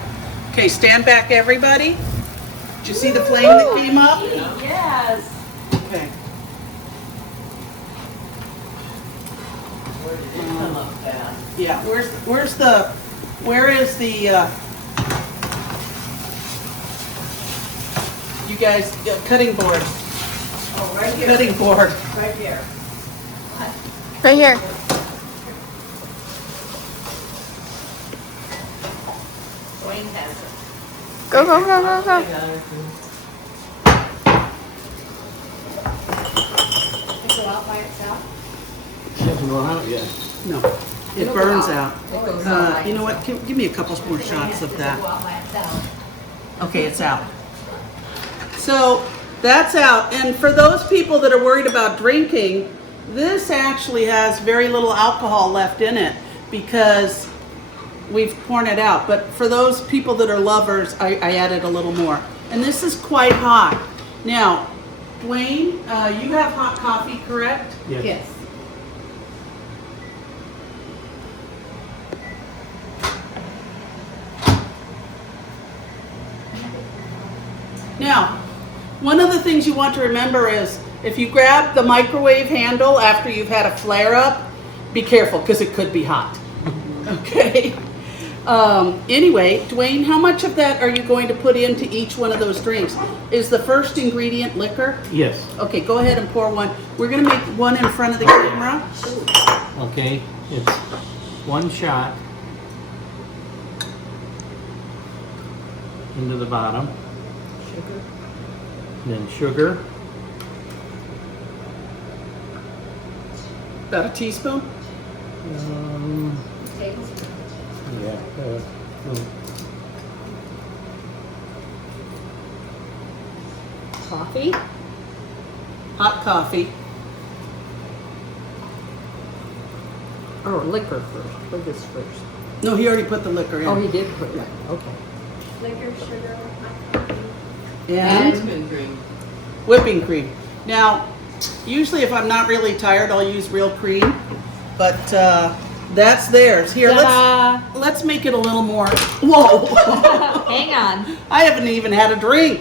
Okay, stand back, everybody. Did you see the flame that came up? Yes. Okay. Where did it come up at? Yeah, where is the, you guys, cutting board, Oh, right here. cutting board. Right here. Right here. Wayne has it. Go, go, go, go, go. Hasn't gone out yet. No, it burns out. It goes out. You know what, give me a couple more shots of that. Okay, it's out. So that's out. And for those people that are worried about drinking, this actually has very little alcohol left in it because we've poured it out. But for those people that are lovers, I added a little more. And this is quite hot. Now, Dwayne, you have hot coffee, correct? Yes. Yes. Now, one of the things you want to remember is if you grab the microwave handle after you've had a flare up, be careful because it could be hot. Okay? Anyway, Dwayne, how much of that are you going to put into each one of those drinks? Is the first ingredient liquor? Yes. Okay, go ahead and pour one. We're going to make one in front of the camera. Okay, it's 1 shot into the bottom. Sugar. Then sugar. About a teaspoon? Tablespoon. Yeah. Coffee. Hot coffee. Or liquor first. Put this first. No, he already put the liquor in. Oh, he did put that. Okay. Liquor, sugar, hot coffee. And whipping cream. Now, usually if I'm not really tired, I'll use real cream, but that's theirs. Here, let's make it a little more. Whoa! Hang on. I haven't even had a drink.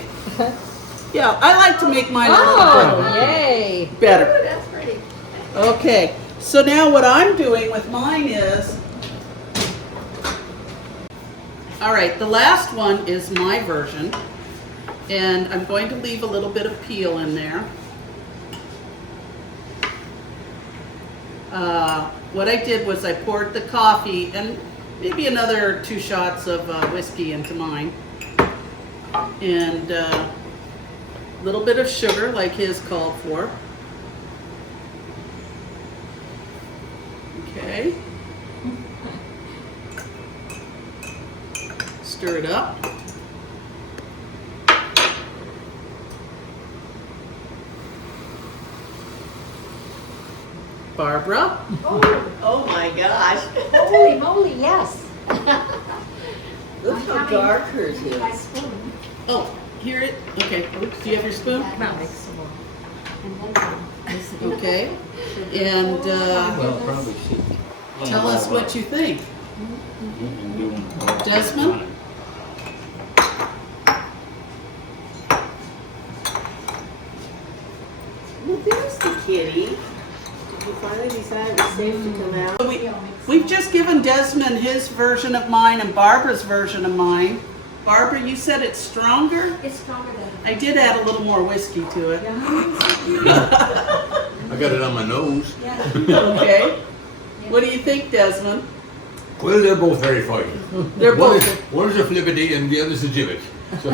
Yeah, I like to make mine a little Oh, yay. better. Ooh, that's pretty. Okay, so now what I'm doing with mine is, all right, the last one is my version, and I'm going to leave a little bit of peel in there. What I did was I poured the coffee and maybe another 2 shots of whiskey into mine, and a little bit of sugar like his called for. Okay. Stir it up. Barbara. Oh my gosh. Holy moly, yes. Look how dark hers is. My spoon. Oh, here it. Okay. Oops. Do you have your spoon? And then some. Okay. And Well, probably see. tell us what you think. Desmond? Well, there's the kitty. Did you finally decide it was safe to come out? We've just given Desmond his version of mine and Barbara's version of mine. Barbara, you said it's stronger? It's stronger than. I did add a little more whiskey to it. I got it on my nose. Okay. What do you think, Desmond? Well, they're both very fine. They're One both. is a flippity and the other's a gibbet. So,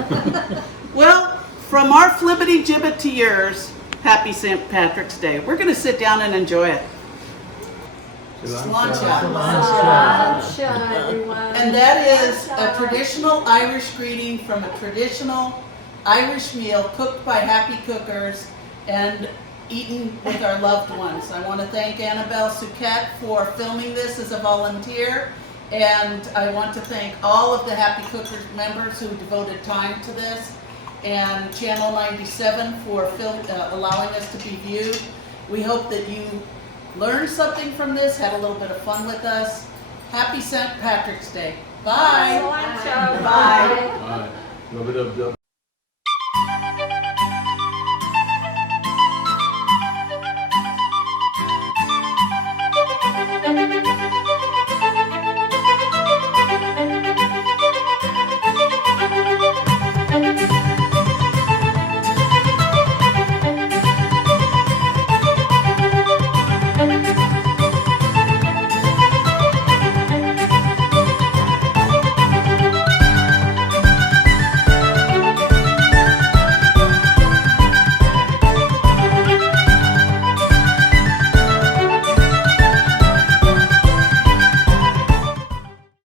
Well, from our flippity gibbet to yours, happy St. Patrick's Day. We're going to sit down and enjoy it. Sláinte. Sláinte, everyone. And that is a traditional Irish greeting from a traditional Irish meal cooked by happy cookers and eaten with our loved ones. I want to thank Annabelle Souquette for filming this as a volunteer, and I want to thank all of the Happy Cookers members who devoted time to this, and Channel 97 for allowing us to be viewed. We hope that you learned something from this, had a little bit of fun with us. Happy St. Patrick's Day. Bye. Sláinte. Bye. rub it up.